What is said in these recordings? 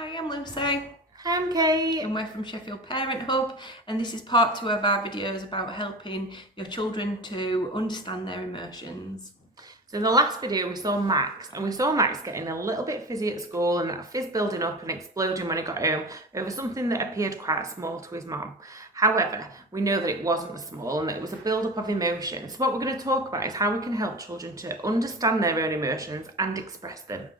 Hi, I'm Lucy. I'm Kate. And we're from Sheffield Parent Hub, and this is part 2 of our videos about helping your children to understand their emotions. So in the last video we saw Max, and we saw Max getting a little bit fizzy at school and that fizz building up and exploding when he got home over something that appeared quite small to his mum. However, we know that it wasn't small and that it was a build-up of emotions. So what we're going to talk about is how we can help children to understand their own emotions and express them.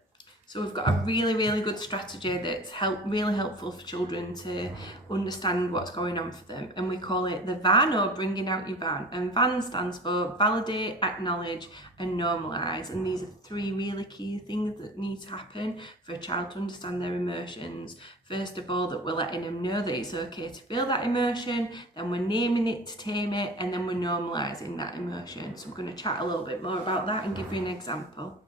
So we've got a really good strategy that's really helpful for children to understand what's going on for them, and we call it the VAN, or bringing out your VAN. And VAN stands for validate, acknowledge and normalise, and these are 3 really key things that need to happen for a child to understand their emotions. First of all, that we're letting them know that it's okay to feel that emotion, then we're naming it to tame it, and then we're normalising that emotion. So we're going to chat a little bit more about that and give you an example.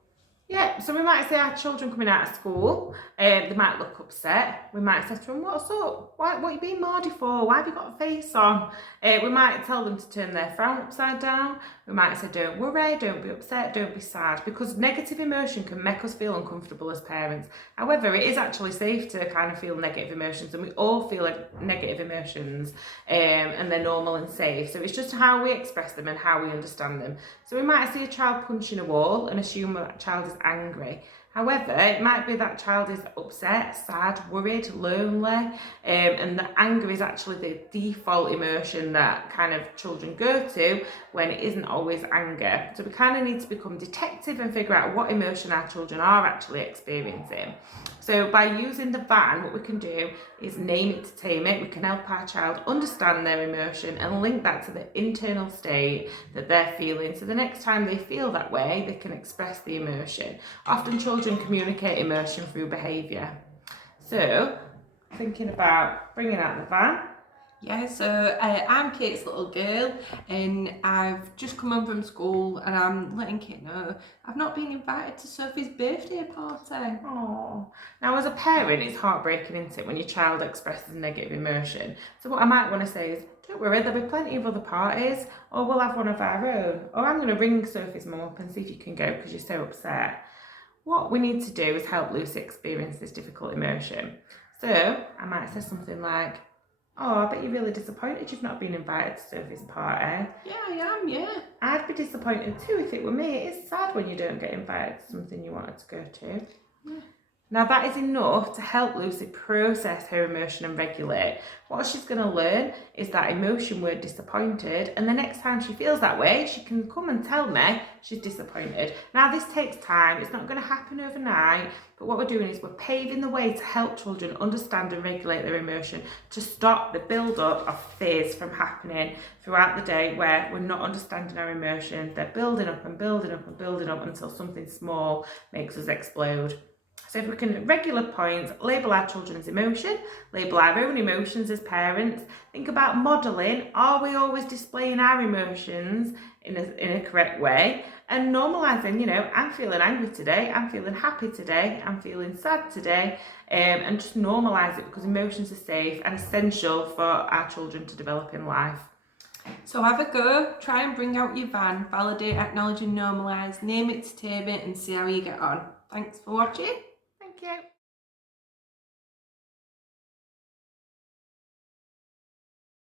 Yeah, so we might say our children coming out of school, they might look upset. We might say to them, what's up? What are you being mardy for? Why have you got a face on? We might tell them to turn their frown upside down. We might say, don't worry, don't be upset, don't be sad, because negative emotion can make us feel uncomfortable as parents. However, it is actually safe to kind of feel negative emotions, and we all feel like negative emotions, and they're normal and safe. So it's just how we express them and how we understand them. So we might see a child punching a wall and assume that child is angry. However, it might be that child is upset, sad, worried, lonely, and the anger is actually the default emotion that kind of children go to when it isn't always anger. So we kind of need to become detective and figure out what emotion our children are actually experiencing. So by using the VAN, what we can do is name it to tame it. We can help our child understand their emotion and link that to the internal state that they're feeling. So the next time they feel that way, they can express the emotion. Often children communicate emotion through behaviour. So thinking about bringing out the VAN. Yeah, so I'm Kate's little girl, and I've just come home from school, and I'm letting Kate know I've not been invited to Sophie's birthday party. Oh, now as a parent, it's heartbreaking, isn't it, when your child expresses negative emotion? So what I might want to say is, don't worry, there'll be plenty of other parties, or we'll have one of our own, or I'm going to ring Sophie's mum up and see if you can go because you're so upset. What we need to do is help Lucy experience this difficult emotion. So I might say something like, oh, I bet you're really disappointed you've not been invited to Sophie's party. Yeah, I am, yeah. I'd be disappointed too if it were me. It's sad when you don't get invited to something you wanted to go to. Yeah. Now that is enough to help Lucy process her emotion and regulate. What she's going to learn is that emotion word disappointed, and the next time she feels that way, she can come and tell me she's disappointed. Now this takes time, it's not going to happen overnight, but what we're doing is we're paving the way to help children understand and regulate their emotion, to stop the build-up of fears from happening throughout the day where we're not understanding our emotion. They're building up and building up and building up until something small makes us explode. So if we can at regular points label our children's emotion, label our own emotions as parents, think about modelling, are we always displaying our emotions in a correct way, and normalising, I'm feeling angry today, I'm feeling happy today, I'm feeling sad today, and just normalise it, because emotions are safe and essential for our children to develop in life. So have a go, try and bring out your VAN, validate, acknowledge and normalise, name it to tame it, and see how you get on. Thanks for watching. Thank you.